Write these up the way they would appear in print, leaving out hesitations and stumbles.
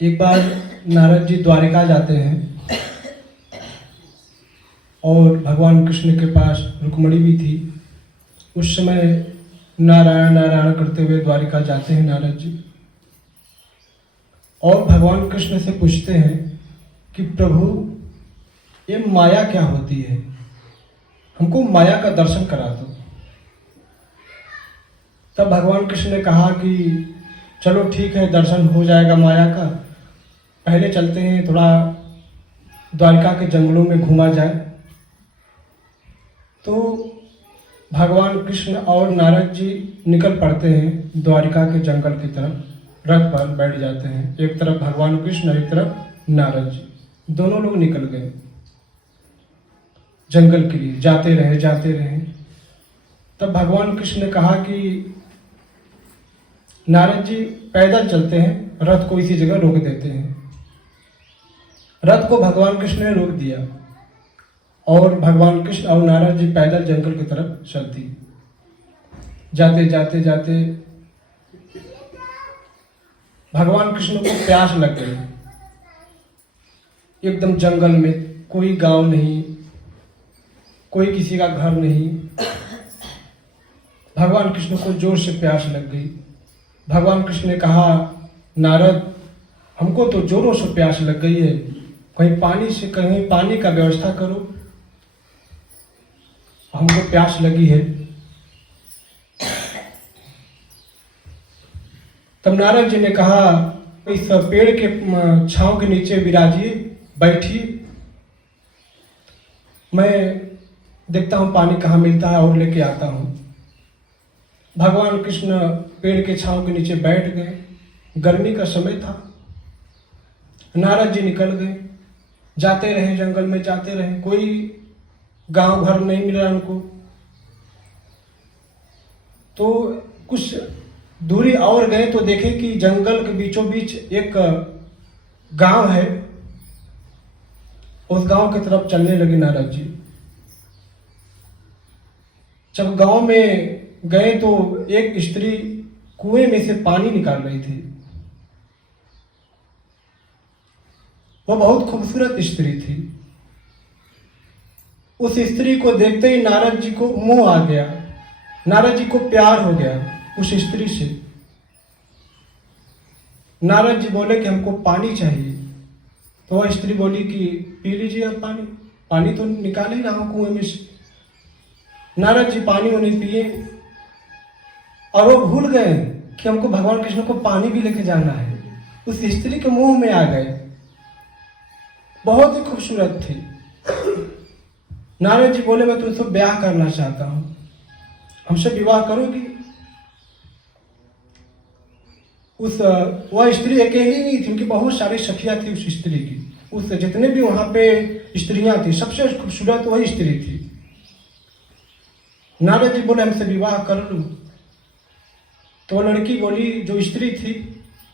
एक बार नारद जी द्वारिका जाते हैं और भगवान कृष्ण के पास रुक्मणी भी थी। उस समय नारायण नारायण करते हुए द्वारिका जाते हैं नारद जी और भगवान कृष्ण से पूछते हैं कि प्रभु ये माया क्या होती है, हमको माया का दर्शन करा दो। तब भगवान कृष्ण ने कहा कि चलो ठीक है, दर्शन हो जाएगा माया का, पहले चलते हैं थोड़ा द्वारिका के जंगलों में घूमा जाए। तो भगवान कृष्ण और नारद जी निकल पड़ते हैं द्वारिका के जंगल की तरफ, रथ पर बैठ जाते हैं। एक तरफ भगवान कृष्ण, एक तरफ नारद जी, दोनों लोग निकल गए जंगल के लिए। जाते रहे। तब भगवान कृष्ण ने कहा कि नारद जी पैदल चलते हैं, रथ को इसी जगह रोक देते हैं। रथ को भगवान कृष्ण ने रोक दिया और भगवान कृष्ण और नारद जी पैदल जंगल की तरफ चलती। जाते भगवान कृष्ण को प्यास लग गई। एकदम जंगल में, कोई गांव नहीं, कोई किसी का घर नहीं। भगवान कृष्ण को जोर से प्यास लग गई। भगवान कृष्ण ने कहा, नारद हमको तो जोरों से प्यास लग गई है, कहीं पानी का व्यवस्था करो, हमको प्यास लगी है। तब नारद जी ने कहा, इस पेड़ के छांव के नीचे विराजिए, बैठिए, मैं देखता हूं पानी कहाँ मिलता है और लेके आता हूं। भगवान कृष्ण पेड़ के छांव के नीचे बैठ गए। गर्मी का समय था। नारद जी निकल गए, जाते रहे जंगल में, जाते रहे, कोई गांव घर नहीं मिला उनको। तो कुछ दूरी और गए तो देखे कि जंगल के बीचों बीच एक गांव है। उस गांव की तरफ चलने लगे नारद जी। जब गांव में गए तो एक स्त्री कुएं में से पानी निकाल रही थी। वो बहुत खूबसूरत स्त्री थी। उस स्त्री को देखते ही नारद जी को मोह आ गया, नारद जी को प्यार हो गया उस स्त्री से। नारद जी बोले कि हमको पानी चाहिए। तो वह स्त्री बोली कि पी लीजिए आप पानी तो निकाल ही रहा हूं कुएं में से। नारद जी पानी उन्हें पिए और वो भूल गए कि हमको भगवान कृष्ण को पानी भी लेके जाना है। उस स्त्री के मुंह में आ गए। बहुत ही खूबसूरत थी। नारद जी बोले, मैं तुमसे ब्याह करना चाहता हूं, हमसे विवाह करोगी? वह स्त्री अकेली नहीं थी, उनकी बहुत सारी सखियां थी उस स्त्री की। उस जितने भी वहां पे स्त्रियां थी, सबसे खूबसूरत वही स्त्री थी। नारद जी बोले, हमसे विवाह कर लूं? तो लड़की बोली, जो स्त्री थी,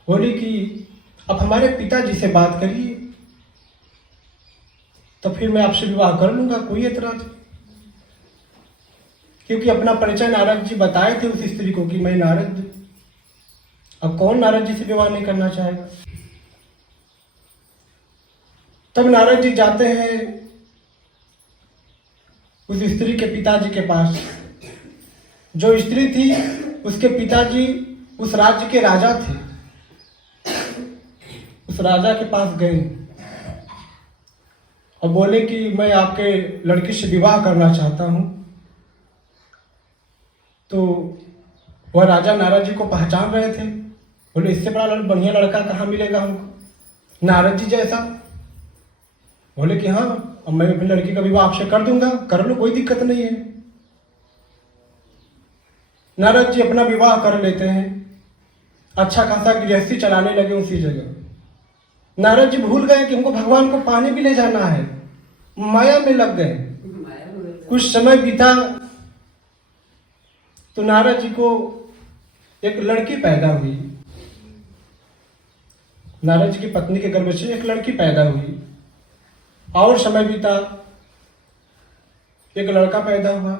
बोली कि अब हमारे पिताजी से बात करिए, तो फिर मैं आपसे विवाह कर लूंगा, कोई एतराज। क्योंकि अपना परिचय नारद जी बताए थे उस स्त्री को कि मैं नारद। अब कौन नारद जी से विवाह नहीं करना चाहेगा। तब नारद जी जाते हैं उस स्त्री के पिताजी के पास। जो स्त्री थी उसके पिताजी उस राज्य के राजा थे। उस राजा के पास गए और बोले कि मैं आपके लड़की से विवाह करना चाहता हूं। तो वह राजा नारद जी को पहचान रहे थे। बोले, इससे बड़ा बढ़िया लड़का कहाँ मिलेगा हमको, नारद जी जैसा। बोले कि हाँ, अब मैं अपनी लड़की का विवाह आपसे कर दूंगा, कर लो, कोई दिक्कत नहीं है। नारद जी अपना विवाह कर लेते हैं। अच्छा खासा गृहस्थी चलाने लगे उसी जगह। नारद जी भूल गए कि हमको भगवान को पानी भी ले जाना है, माया में लग गए। कुछ समय बीता तो नारद जी को एक लड़की पैदा हुई। नारद जी की पत्नी के गर्भ से एक लड़की पैदा हुई। और समय बीता, एक लड़का पैदा हुआ।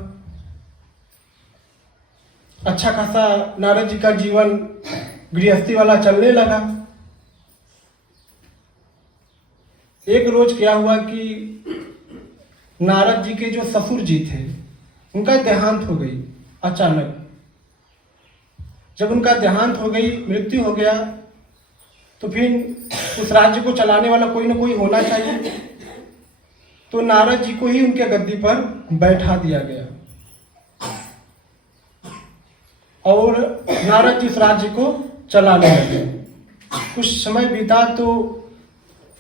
अच्छा खासा नारद जी का जीवन गृहस्थी वाला चलने लगा। एक रोज क्या हुआ कि नारद जी के जो ससुर जी थे उनका देहांत हो गई अचानक। जब उनका देहांत हो गई, मृत्यु हो गया, तो फिर उस राज्य को चलाने वाला कोई ना कोई होना चाहिए। तो नारद जी को ही उनके गद्दी पर बैठा दिया गया और नारद जी उस राज्य को चलाने लगे। कुछ समय बीता तो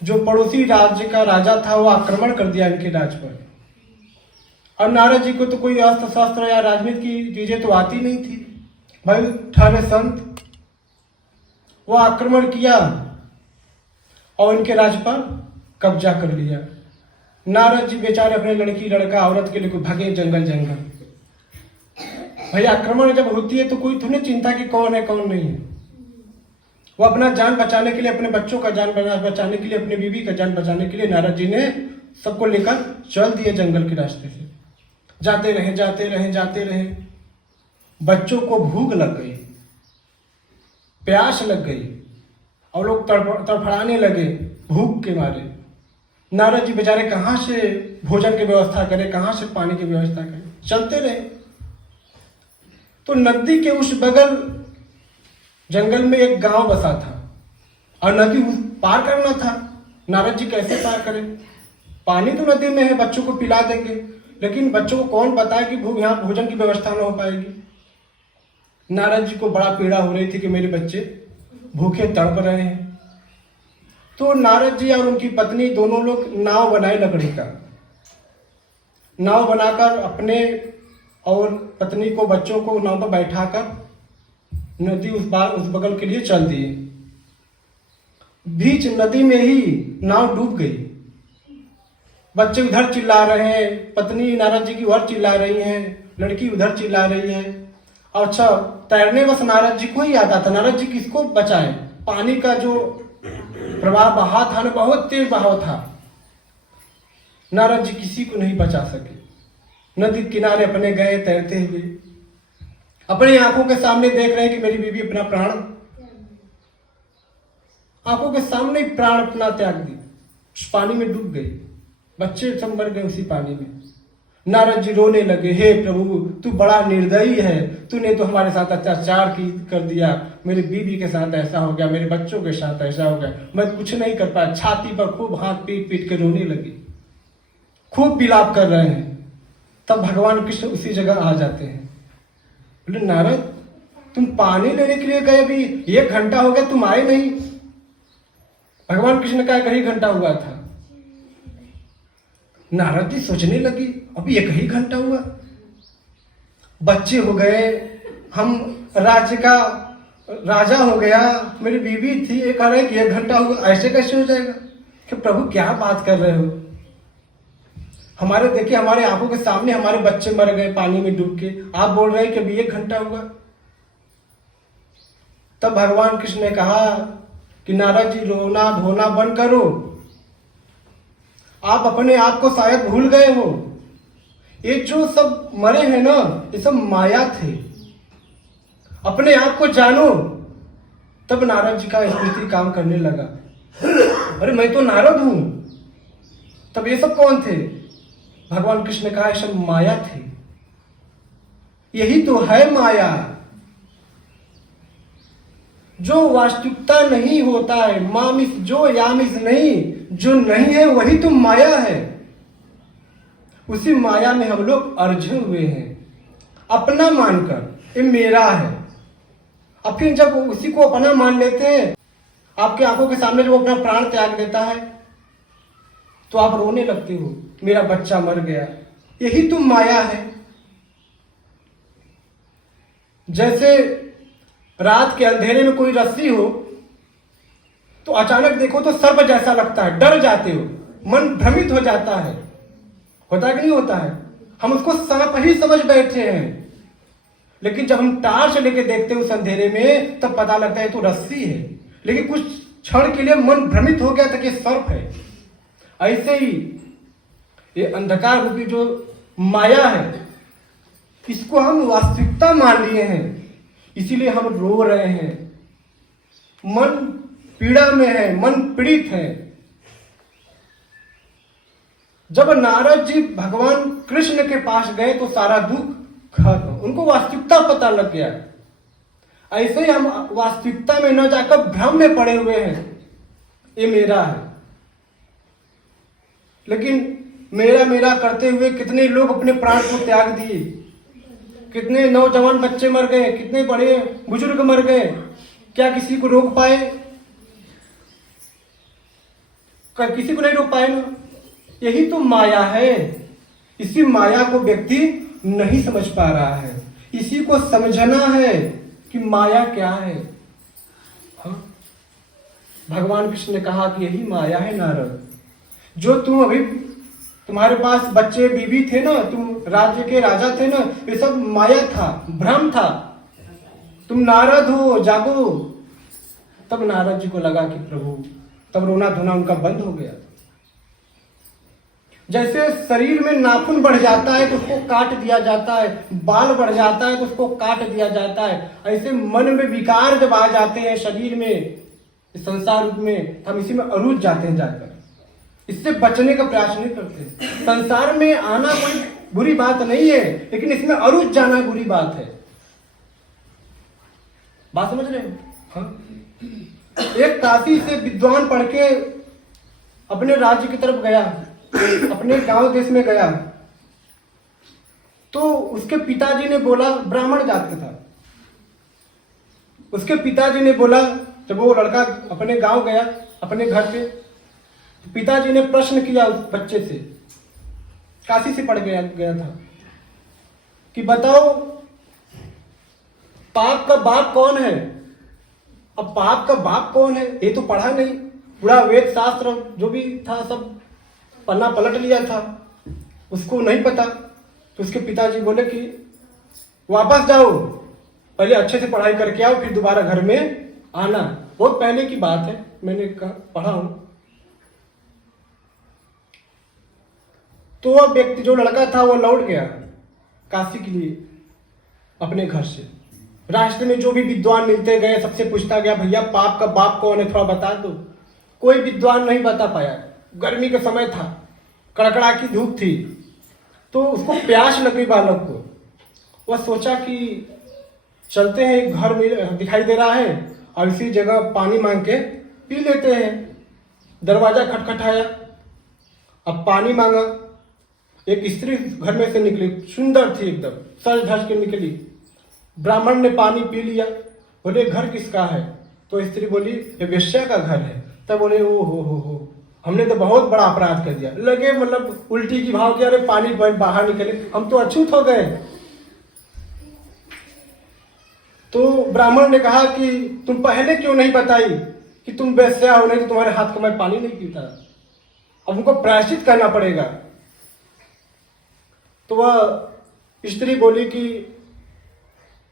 जो पड़ोसी राज्य का राजा था वो आक्रमण कर दिया इनके राज्य पर। और नारद जी को तो कोई अस्त्र शस्त्र या राजनीति की चीजें तो आती नहीं थी, भाई ठाने संत। वो आक्रमण किया और इनके राज्य पर कब्जा कर लिया। नारद जी बेचारे अपने लड़की लड़का औरत के लिए भागे जंगल जंगल। भाई आक्रमण जब होती है तो कोई थोड़ी चिंता कि कौन है कौन नहीं है। वो अपना जान बचाने के लिए, अपने बच्चों का जान बचाने के लिए, अपने बीवी का जान बचाने के लिए नारद जी ने सबको लेकर चल दिए जंगल के रास्ते से। जाते रहे जाते रहे जाते रहे। बच्चों को भूख लग गई, प्यास लग गई और लोग तड़फड़ाने लगे भूख के मारे। नारद जी बेचारे कहाँ से भोजन की व्यवस्था करें, कहाँ से पानी की व्यवस्था करें। चलते रहे तो नदी के उस बगल जंगल में एक गांव बसा था और नदी पार करना था। नारद जी कैसे पार करें? पानी तो नदी में है, बच्चों को पिला देंगे, लेकिन बच्चों को कौन बताए कि यहाँ भोजन की व्यवस्था न हो पाएगी। नारद जी को बड़ा पीड़ा हो रही थी कि मेरे बच्चे भूखे तड़प रहे हैं। तो नारद जी और उनकी पत्नी दोनों लोग नाव बनाए लकड़ी का। नाव बनाकर अपने और पत्नी को, बच्चों को नाव पर बैठाकर नदी उस बगल के लिए चल दिए। बीच नदी में ही नाव डूब गई। बच्चे उधर चिल्ला रहे हैं, पत्नी नारद जी की उधर चिल्ला रही हैं, लड़की उधर चिल्ला रही है। और अच्छा, तैरने बस नारद जी को ही आता था। नारद जी किसको बचाएं? पानी का जो प्रवाह बहाव था ना, बहुत तेज बहाव था। नारद जी किसी को नहीं बचा सके। नदी किनारे अपने गए तैरते हुए, अपनी आंखों के सामने देख रहे हैं कि मेरी बीवी अपना प्राण, आंखों के सामने ही प्राण अपना त्याग दी, उस पानी में डूब गई। बच्चे सब मर गए उसी पानी में। नारद जी रोने लगे, हे प्रभु तू बड़ा निर्दयी है, तूने तो हमारे साथ अत्याचार कर दिया, मेरी बीवी के साथ ऐसा हो गया, मेरे बच्चों के साथ ऐसा हो गया, मैं कुछ नहीं कर पाया। छाती पर खूब हाथ पीट पीट के रोने लगी, खूब विलाप कर रहे हैं। तब भगवान कृष्ण उसी जगह आ जाते हैं। बोले नारद तुम पानी लेने के लिए गए, अभी 1 घंटा हो गया तुम आए नहीं। भगवान कृष्ण का 1 ही घंटा हुआ था। नारद जी सोचने लगी, अभी 1 ही घंटा हुआ, बच्चे हो गए, हम राज्य का राजा हो गया, मेरी बीवी थी, एक कह रहे कि 1 घंटा हुआ, ऐसे कैसे हो जाएगा? कि प्रभु क्या बात कर रहे हो? हमारे देखिए, हमारे आंखों के सामने हमारे बच्चे मर गए पानी में डूब के, आप बोल रहे हैं कि अभी 1 घंटा हुआ। तब भगवान कृष्ण ने कहा कि नारद जी रोना धोना बंद करो, आप अपने आप को शायद भूल गए हो। ये जो सब मरे हैं ना, ये सब माया थे, अपने आप को जानो। तब नारद जी का स्मृति काम करने लगा, अरे मैं तो नारद हूं। तब ये सब कौन थे? भगवान कृष्ण ने कहा ये सब माया थे, यही तो है माया। जो वास्तविकता नहीं होता है, मामिस जो यामिस नहीं, जो नहीं है वही तो माया है। उसी माया में हम लोग अर्झे हुए हैं, अपना मानकर ये मेरा है। अब फिर जब उसी को अपना मान लेते हैं, आपके आंखों के सामने जो अपना प्राण त्याग देता है, तो आप रोने लगते हो, मेरा बच्चा मर गया। यही तो माया है। जैसे रात के अंधेरे में कोई रस्सी हो तो अचानक देखो तो सर्प जैसा लगता है, डर जाते हो, मन भ्रमित हो जाता है, होता है कि नहीं होता है? हम उसको सांप ही समझ बैठे हैं, लेकिन जब हम टार्च लेके देखते हैं उस अंधेरे में, तब पता लगता है तो रस्सी है। लेकिन कुछ क्षण के लिए मन भ्रमित हो गया था कि सर्प है। ऐसे ही ये अंधकार रूपी जो माया है, इसको हम वास्तविकता मान लिए हैं, इसीलिए हम रो रहे हैं, मन पीड़ा में है, मन पीड़ित है। जब नारद जी भगवान कृष्ण के पास गए तो सारा दुख खत्म, उनको वास्तविकता पता लग गया। ऐसे ही हम वास्तविकता में न जाकर भ्रम में पड़े हुए हैं, ये मेरा है। लेकिन मेरा मेरा करते हुए कितने लोग अपने प्राण को त्याग दिए, कितने नौजवान बच्चे मर गए, कितने बड़े बुजुर्ग मर गए। क्या किसी को रोक पाए? किसी को नहीं रोक पाए ना। यही तो माया है। इसी माया को व्यक्ति नहीं समझ पा रहा है। इसी को समझना है कि माया क्या है। हाँ? भगवान कृष्ण ने कहा कि यही माया है नारद। जो तुम अभी तुम्हारे पास बच्चे बीवी थे ना, तुम राज्य के राजा थे ना, ये सब माया था, भ्रम था। तुम नारद हो, जागो। तब नारद जी को लगा कि प्रभु, तब रोना धोना उनका बंद हो गया। जैसे शरीर में नाखून बढ़ जाता है तो उसको काट दिया जाता है, बाल बढ़ जाता है तो उसको काट दिया जाता है, ऐसे मन में विकार जब आ जाते हैं शरीर में, इस संसार रूप में, हम इसी में अरूझ जाते हैं जाकर। इससे बचने का प्रयास नहीं करते। संसार में आना कोई बुरी बात नहीं है, लेकिन इसमें अरूझ जाना बुरी बात है। बात समझ रहे हो? हाँ? एक काशी से विद्वान पढ़ के अपने राज्य की तरफ गया, अपने गांव देश में गया, तो उसके पिताजी ने बोला, ब्राह्मण जात का था, उसके पिताजी ने बोला, जब वो लड़का अपने गांव गया, अपने घर पे, पिताजी ने प्रश्न किया उस बच्चे से, काशी से पढ़ गया था, कि बताओ पाप का बाप कौन है? अब पाप का बाप कौन है ये तो पढ़ा नहीं, पूरा वेद शास्त्र जो भी था सब पन्ना पलट लिया था, उसको नहीं पता। तो उसके पिताजी बोले कि वापस जाओ, पहले अच्छे से पढ़ाई करके आओ, फिर दोबारा घर में आना। बहुत पहले की बात है, मैंने पढ़ा हूं। तो वह व्यक्ति, जो लड़का था, वो लौट गया काशी के लिए अपने घर से। रास्ते में जो भी विद्वान मिलते गए, सबसे पूछता गया, भैया पाप का बाप कौन है, थोड़ा बता दो। कोई विद्वान नहीं बता पाया। गर्मी का समय था, कड़कड़ा की धूप थी, तो उसको प्यास लगी बालक को। वह सोचा कि चलते हैं, एक घर में दिखाई दे रहा है और इसी जगह पानी मांग के पी लेते हैं। दरवाजा खटखटाया, अब पानी मांगा। एक स्त्री घर में से निकली, सुंदर थी एकदम, सज धज के निकली। ब्राह्मण ने पानी पी लिया। बोले घर किसका है? तो स्त्री बोली ये वेश्या का घर है। तब बोले ओ हो, हमने तो बहुत बड़ा अपराध कर दिया। लगे मतलब उल्टी की भाव किया, अरे पानी बाहर निकले, हम तो अछूत हो गए। तो ब्राह्मण ने कहा कि तुम पहले क्यों नहीं बताई कि तुम वेश्या हो, नहीं तो तुम्हारे हाथ का मैं पानी नहीं पीता। अब उनको प्रायश्चित करना पड़ेगा। तो वह स्त्री बोली कि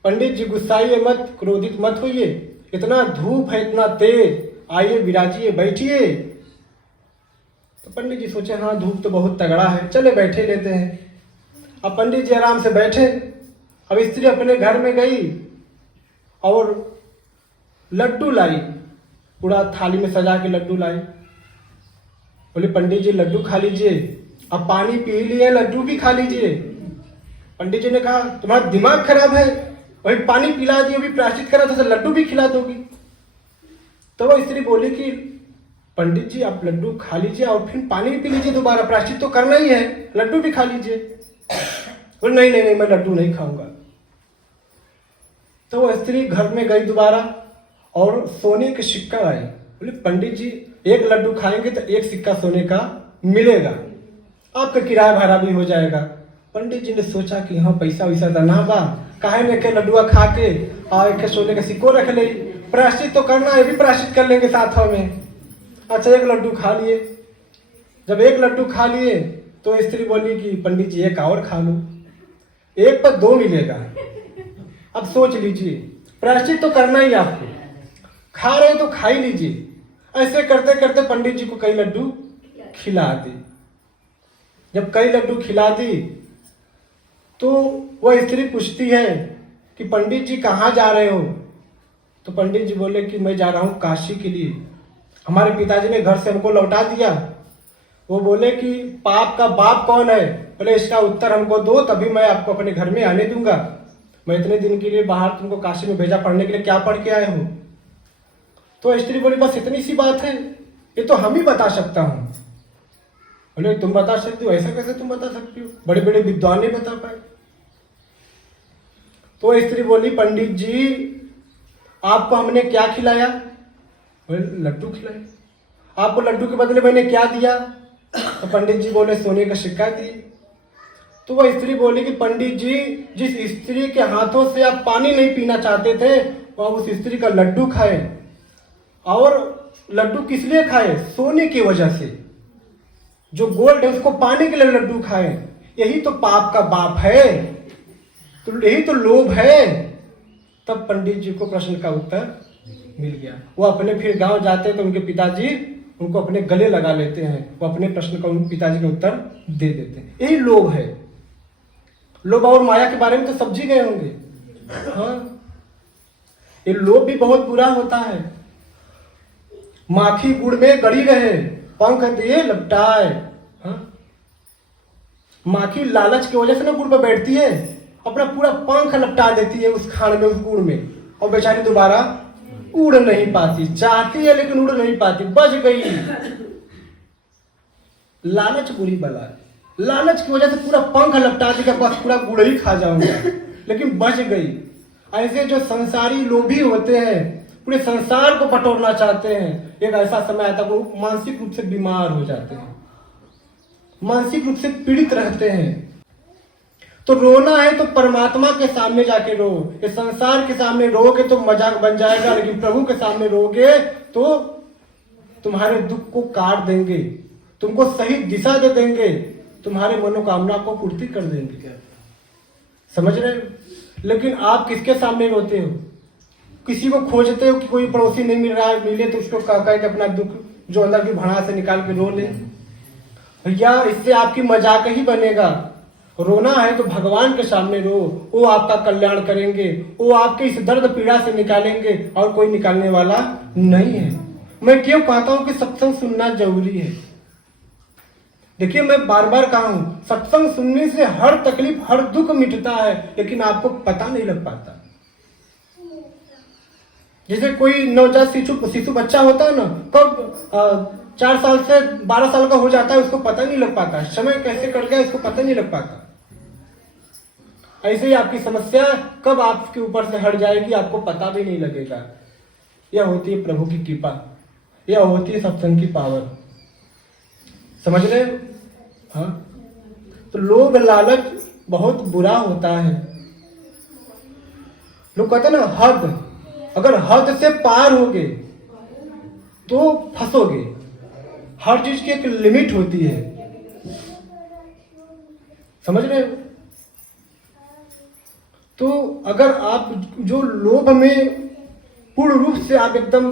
पंडित जी गुस्साइए मत, क्रोधित मत होइए, इतना धूप है, इतना तेज, आइए विराजिए, बैठिए। तो पंडित जी सोचे हाँ धूप तो बहुत तगड़ा है, चले बैठे लेते हैं। अब पंडित जी आराम से बैठे। अब स्त्री अपने घर में गई और लड्डू लाई, पूरा थाली में सजा के लड्डू लाई। बोले पंडित जी लड्डू खा लीजिए, अब पानी पी लिए, लड्डू भी खा लीजिए। पंडित जी ने कहा तुम्हारा दिमाग खराब है, वही पानी पिला दिए, अभी प्रायश्चित करा तो लड्डू भी खिला दोगी। तो वो स्त्री बोली कि पंडित जी आप लड्डू खा लीजिए और फिर पानी भी पी लीजिए, दोबारा प्रायश्चित तो करना ही है, लड्डू भी खा लीजिए। बोले नहीं नहीं नहीं, मैं लड्डू नहीं खाऊंगा। तो वो स्त्री घर में गई दोबारा और सोने के सिक्का लाई। बोले पंडित जी एक लड्डू खाएंगे तो एक सिक्का सोने का मिलेगा, आपका किराया भाड़ा भी हो जाएगा। पंडित जी ने सोचा कि हाँ पैसा वैसा दना बा, काहे में के लड्डुआ खा के और एक सोने का सिक्को रख ले, प्रायश्चित तो करना है, भी प्रायश्चित कर लेंगे साथ में। अच्छा एक लड्डू खा लिए। जब एक लड्डू खा लिए तो स्त्री बोली कि पंडित जी एक और खा लो, एक पर दो मिलेगा। अब सोच लीजिए, प्रायश्चित तो करना ही आपको, खा रहे हो तो खा ही लीजिए। ऐसे करते करते पंडित जी को कई लड्डू खिला दी। जब कई लड्डू खिला दी तो वह स्त्री पूछती है कि पंडित जी कहाँ जा रहे हो? तो पंडित जी बोले कि मैं जा रहा हूँ काशी के लिए, हमारे पिताजी ने घर से हमको लौटा दिया, वो बोले कि पाप का बाप कौन है? बोले इसका उत्तर हमको दो, तभी मैं आपको अपने घर में आने दूंगा। मैं इतने दिन के लिए बाहर तुमको काशी में भेजा पढ़ने के लिए, क्या पढ़ के आए हो? तो स्त्री बोली बस इतनी सी बात है, ये तो हम ही बता सकता हूँ। बोले तुम बता सकते हो? ऐसा कैसे तुम बता सकती हो? बड़े बड़े विद्वान नहीं बता पाए। तो स्त्री बोली पंडित जी आपको हमने क्या खिलाया? बोले लड्डू खिलाए। आपको लड्डू के बदले मैंने क्या दिया? तो पंडित जी बोले सोने का सिक्का दिए। तो वह स्त्री बोली कि पंडित जी जिस स्त्री के हाथों से आप पानी नहीं पीना चाहते थे, वह उस स्त्री का लड्डू खाए। और लड्डू किस लिए खाए? सोने की वजह से। जो गोल्ड है उसको पाने के लिए लड्डू खाए। यही तो पाप का बाप है, तो यही तो लोभ है। तब पंडित जी को प्रश्न का उत्तर मिल गया। वो अपने फिर गांव जाते तो उनके पिताजी उनको अपने गले लगा लेते हैं। वो अपने प्रश्न का उन पिताजी का उत्तर दे देते हैं। यही लोभ है। लोभ और माया के बारे में तो समझ ही गए होंगे। हाँ, ये लोभ भी बहुत बुरा होता है। माखी गुड़ में गड़ी रहे, पंख दिए लपटाए। हाँ? माखी लालच की वजह से ना गुड़ पर बैठती है, अपना पूरा पंख लपटा देती है उस खान में, उस गुड़ में, और बेचारी दोबारा उड़ नहीं पाती। चाहती है लेकिन उड़ नहीं पाती, बच गई। लालच बुरी बला है। लालच की वजह से पूरा पंख लपटा देगा, बस पूरा गुड़ ही खा जाऊंगा, लेकिन बच गई। ऐसे जो संसारी लोभी होते हैं, पूरे संसार को बटोरना चाहते हैं, एक ऐसा समय आता है वो मानसिक रूप से बीमार हो जाते हैं, मानसिक रूप से पीड़ित रहते हैं। तो रोना है तो परमात्मा के सामने जाके रो। इस संसार के सामने रोगे तो मजाक बन जाएगा, लेकिन प्रभु के सामने रोगे तो तुम्हारे दुख को काट देंगे, तुमको सही दिशा दे देंगे, तुम्हारे मनोकामना को पूर्ति कर देंगे। समझ रहे हो? लेकिन आप किसके सामने रोते हो? किसी को खोजते हो कि कोई पड़ोसी नहीं मिल रहा है, मिले तो उसको कह के अपना दुख जो अंदर की भड़ा से निकाल के रो ले। भैया इससे आपकी मजाक ही बनेगा। रोना है तो भगवान के सामने रो, वो आपका कल्याण करेंगे, वो आपके इस दर्द पीड़ा से निकालेंगे, और कोई निकालने वाला नहीं है। मैं क्यों कहता हूं कि सत्संग सुनना जरूरी है? देखिए मैं बार बार कहा हूं, सत्संग सुनने से हर तकलीफ हर दुख मिटता है, लेकिन आपको पता नहीं लग पाता। जैसे कोई नवजात शिशु बच्चा होता है ना, कब 4 साल से 12 साल का हो जाता है उसको पता नहीं लग पाता, समय कैसे कट गया उसको पता नहीं लग पाता। ऐसे ही आपकी समस्या कब आपके ऊपर से हट जाएगी आपको पता भी नहीं लगेगा। यह होती है प्रभु की कृपा, यह होती है सत्संग की पावर। समझ रहे हो? हाँ, तो लोभ लालच बहुत बुरा होता है। लोग कहते हैं ना हद, अगर हद से पार होगे तो फंसोगे। हर चीज की एक लिमिट होती है। समझ रहे हो? तो अगर आप जो लोभ में पूर्ण रूप से आप एकदम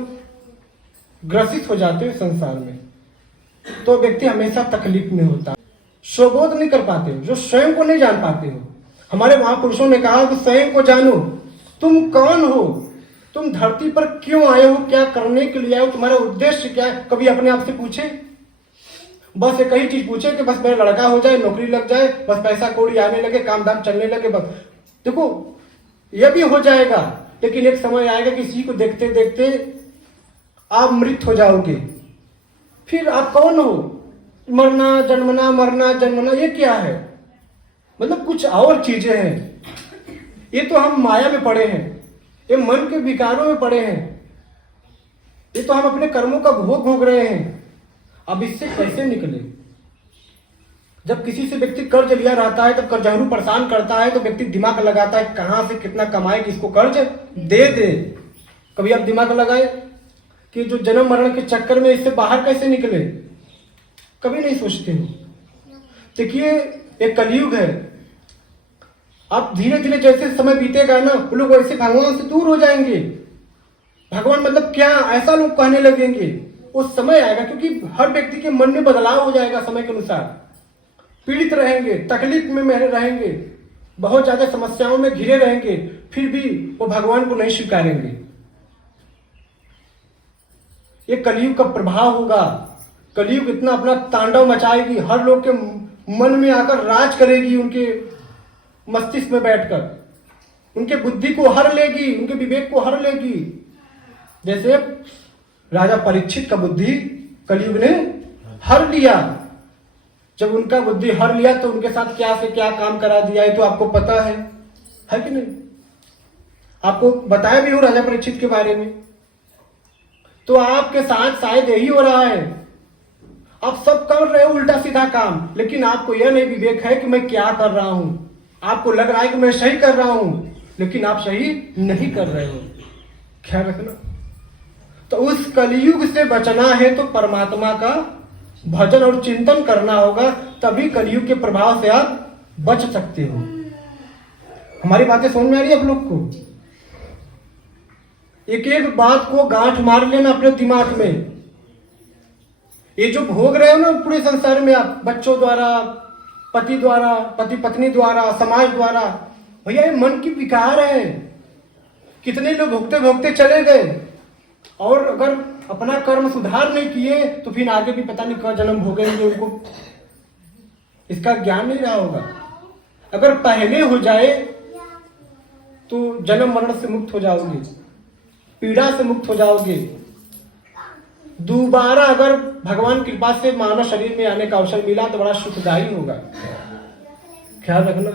ग्रसित हो जाते हो संसार में, तो व्यक्ति हमेशा तकलीफ में होता है। स्वबोध नहीं कर पाते हो, जो स्वयं को नहीं जान पाते हो। हमारे महापुरुषों ने कहा कि स्वयं को जानो, तुम कौन हो, तुम धरती पर क्यों आए हो, क्या करने के लिए आए हो, तुम्हारा उद्देश्य क्या है। कभी अपने आप से पूछे? बस एक ही चीज पूछे कि बस मेरा लड़का हो जाए, नौकरी लग जाए, बस पैसा कौड़ी आने लगे, काम धाम चलने लगे, बस। देखो यह भी हो जाएगा, लेकिन एक समय आएगा कि इसी को देखते देखते आप मृत हो जाओगे। फिर आप कौन हो? मरना जन्मना, मरना जन्मना, ये क्या है? मतलब कुछ और चीजें हैं। ये तो हम माया में पड़े हैं, ये मन के विकारों में पड़े हैं, ये तो हम अपने कर्मों का भोग भोग रहे हैं। अब इससे कैसे निकले? जब किसी से व्यक्ति कर्ज लिया रहता है, तब कर्जहरू परेशान करता है, तो व्यक्ति दिमाग लगाता है कहां से कितना कमाए कि इसको कर्ज दे दे। कभी आप दिमाग लगाए कि जो जन्म मरण के चक्कर में इससे बाहर कैसे निकले? कभी नहीं सोचते हो। देखिए एक कलयुग है, आप धीरे धीरे जैसे समय बीतेगा ना, वो लोग वैसे भगवान से दूर हो जाएंगे। भगवान मतलब क्या, ऐसा लोग कहने लगेंगे। वो समय आएगा, क्योंकि हर व्यक्ति के मन में बदलाव हो जाएगा समय के अनुसार। पीड़ित रहेंगे, तकलीफ में रहेंगे, बहुत ज्यादा समस्याओं में घिरे रहेंगे, फिर भी वो भगवान को नहीं स्वीकारेंगे। ये कलयुग का प्रभाव होगा। कलयुग इतना अपना तांडव मचाएगी, हर लोग के मन में आकर राज करेगी, उनके मस्तिष्क में बैठकर उनके बुद्धि को हर लेगी, उनके विवेक को हर लेगी। जैसे राजा परीक्षित का बुद्धि कलयुग ने हर लिया। जब उनका बुद्धि हर लिया तो उनके साथ क्या से क्या काम करा दिया, ये तो आपको पता है कि नहीं? आपको बताया भी हो राजा परीक्षित के बारे में। तो आपके साथ शायद यही हो रहा है, आप सब कर रहे हो उल्टा सीधा काम, लेकिन आपको यह नहीं विवेक है कि मैं क्या कर रहा हूं। आपको लग रहा है कि मैं सही कर रहा हूं, लेकिन आप सही नहीं कर रहे हो। ख्याल रखना। तो उस कलयुग से बचना है तो परमात्मा का भजन और चिंतन करना होगा, तभी कलयुग के प्रभाव से आप बच सकते हो। हमारी बातें समझ में आ रही है आप लोग को? एक एक बात को गांठ मार लेना अपने दिमाग में। ये जो भोग रहे हो ना पूरे संसार में आप, बच्चों द्वारा, पति द्वारा, पति पत्नी द्वारा, समाज द्वारा, भैया ये मन की विकार है। कितने लोग भोगते भोगते चले गए, और अगर अपना कर्म सुधार नहीं किए तो फिर आगे भी पता नहीं कब जन्म भोगेंगे, उनको इसका ज्ञान नहीं रहा होगा। अगर पहले हो जाए तो जन्म मरण से मुक्त हो जाओगे, पीड़ा से मुक्त हो जाओगे। दोबारा अगर भगवान कृपा से मानव शरीर में आने का अवसर मिला तो बड़ा सुखदायी होगा। ख्याल रखना।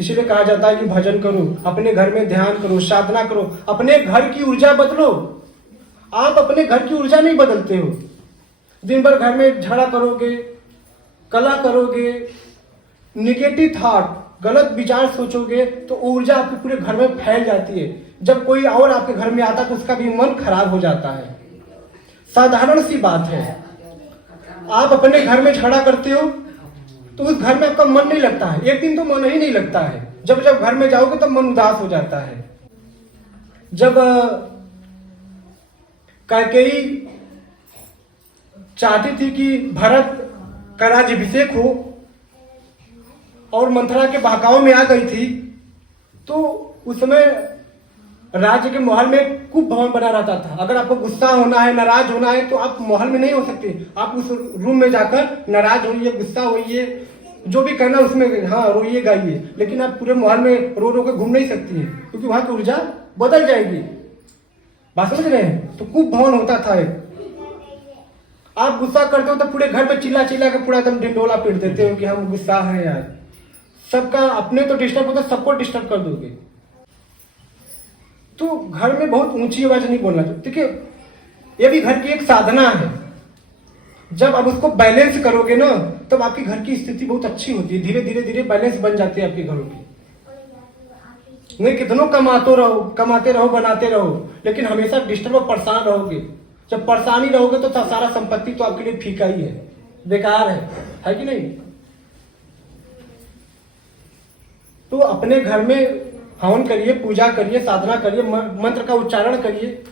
इसीलिए कहा जाता है कि भजन करो, अपने घर में ध्यान करो, साधना करो, अपने घर की ऊर्जा बदलो। आप अपने घर की ऊर्जा नहीं बदलते हो। दिन भर घर में झगड़ा करोगे, कला करोगे, निगेटिव थॉट, गलत विचार सोचोगे तो ऊर्जा आपके पूरे घर में फैल जाती है। जब कोई और आपके घर में आता है तो उसका भी मन खराब हो जाता है। साधारण सी बात है। आप अपने घर में झगड़ा करते हो तो उस घर में आपका मन नहीं लगता है, एक दिन तो मन ही नहीं लगता है। जब जब घर में जाओगे तब मन उदास हो जाता है। जब कैकेयी चाहती थी कि भरत का राज्याभिषेक हो और मंथरा के बहकाव में आ गई थी, तो उस समय राज्य के महल में कुप भवन बना रहता था। अगर आपको गुस्सा होना है, नाराज होना है तो आप महल में नहीं हो सकते। आप उस रूम में जाकर नाराज होइए, गुस्सा होइए, जो भी करना उसमें हाँ रोइए गाइए, लेकिन आप पूरे महल में रो रो के घूम नहीं सकती है, क्योंकि वहां की ऊर्जा बदल जाएगी। बात समझ रहे हैं? तो कुप भवन होता था एक। आप गुस्सा करते हो तो पूरे घर में चिल्ला चिल्ला के पूरा एकदम ढिंडोला पीट देते हो कि हम गुस्सा है यार। सबका अपने तो डिस्टर्ब होता, सबको डिस्टर्ब कर दोगे। तो घर में बहुत ऊंची आवाज नहीं बोलना चाहिए। ठीक है, ये भी घर की एक साधना है। जब आप उसको बैलेंस करोगे ना तब आपके घर की स्थिति बहुत अच्छी होती है। धीरे धीरे धीरे बैलेंस बन जाती है आपके घरों की। नहीं कितनों कमाते रहो, बनाते रहो, लेकिन हमेशा डिस्टर्ब और परेशान रहोगे। जब परेशानी रहोगे तो सारा संपत्ति तो आपके लिए फीका ही है, बेकार है कि नहीं? तो अपने घर में हवन करिए, पूजा करिए, साधना करिए, मंत्र का उच्चारण करिए।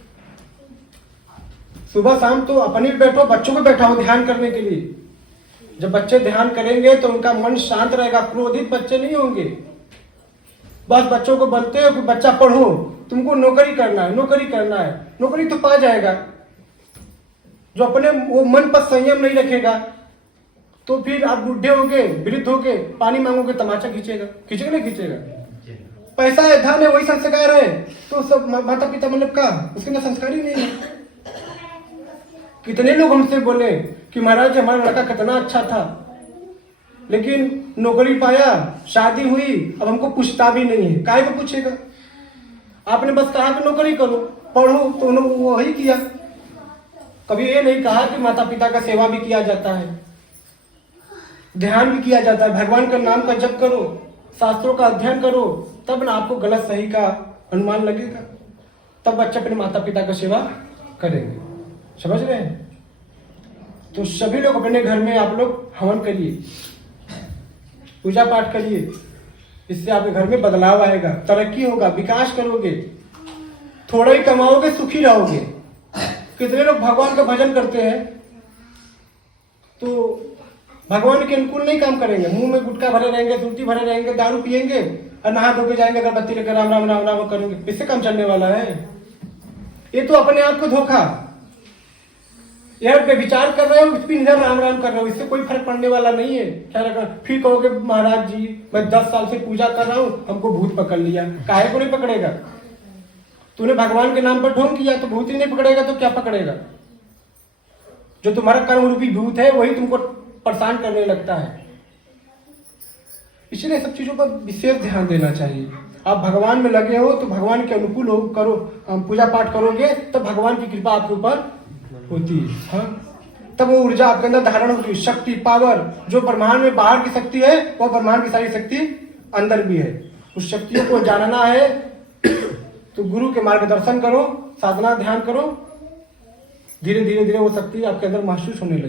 सुबह शाम तो अपने बैठो, बच्चों को बैठाओ ध्यान करने के लिए। जब बच्चे ध्यान करेंगे तो उनका मन शांत रहेगा, क्रोधित बच्चे नहीं होंगे। बस बच्चों को बोलते हो कि बच्चा पढ़ो, तुमको नौकरी करना है, नौकरी करना है, नौकरी तो पा जाएगा। जो अपने वो मन पर संयम नहीं रखेगा तो फिर आप बुढ़े होगे, वृद्ध होगे, पानी मांगोगे, तमाचा खींचेगा, खींचेगा नहीं खींचेगा? पैसा है, धन है, वही संस्कार है, तो सब माता पिता मतलब का उसके अंदर संस्कार ही नहीं है। कितने लोग हमसे बोले कि महाराज हमारा लड़का कितना अच्छा था, लेकिन नौकरी पाया, शादी हुई, अब हमको पूछता भी नहीं है। काहे को पूछेगा? आपने बस कहा कि नौकरी करो, पढ़ो, तो उन्होंने वही किया। कभी ये नहीं कहा कि माता पिता का सेवा भी किया जाता है, ध्यान भी किया जाता है, भगवान का नाम का जप करो, शास्त्रों का अध्ययन करो, तब ना आपको गलत सही का अनुमान लगेगा। तब बच्चे अपने माता पिता का सेवा करेंगे। समझ रहे हैं? तो सभी लोग अपने घर में आप लोग हवन करिए, पूजा पाठ करिए। इससे आपके घर में बदलाव आएगा, तरक्की होगा, विकास करोगे, थोड़ा ही कमाओगे, सुखी रहोगे। कितने लोग भगवान का भजन करते हैं तो भगवान के अनुकूल नहीं काम करेंगे, मुंह में गुटखा भरे रहेंगे, सुर्ती भरे रहेंगे, दारू पिएंगे और नहा धो के जाएंगे, अगरबत्ती लेकर राम राम राम राम करेंगे। इससे काम चलने वाला है? ये तो अपने आप को धोखा। यार व्यभिचार कर रहे हो, इस पे निधर राम राम कर रहे हो, इससे कोई फर्क पड़ने वाला नहीं है। क्या लगा फिर कहोगे महाराज जी मैं 10 साल से पूजा कर रहा हूँ, हमको भूत पकड़ लिया। काहे को नहीं पकड़ेगा? तूने भगवान के नाम पर ढोंग किया तो भूत ही नहीं पकड़ेगा तो क्या पकड़ेगा? जो तुम्हारा कर्म रूपी भूत है वही तुमको परेशान करने लगता है। इसलिए सब चीजों पर विशेष ध्यान देना चाहिए। आप भगवान में लगे हो तो भगवान के अनुकूल हो करो, पूजा पाठ करोगे तब भगवान की कृपा आपके ऊपर होती है। हाँ, तब वो ऊर्जा आपके अंदर धारण होती है, शक्ति, पावर। जो ब्रह्मांड में बाहर की शक्ति है वो ब्रह्मांड की सारी शक्ति अंदर भी है। उस शक्तियों को जानना है तो गुरु के मार्गदर्शन करो, साधना ध्यान करो, धीरे धीरे धीरे वो शक्ति आपके अंदर महसूस होने लगे।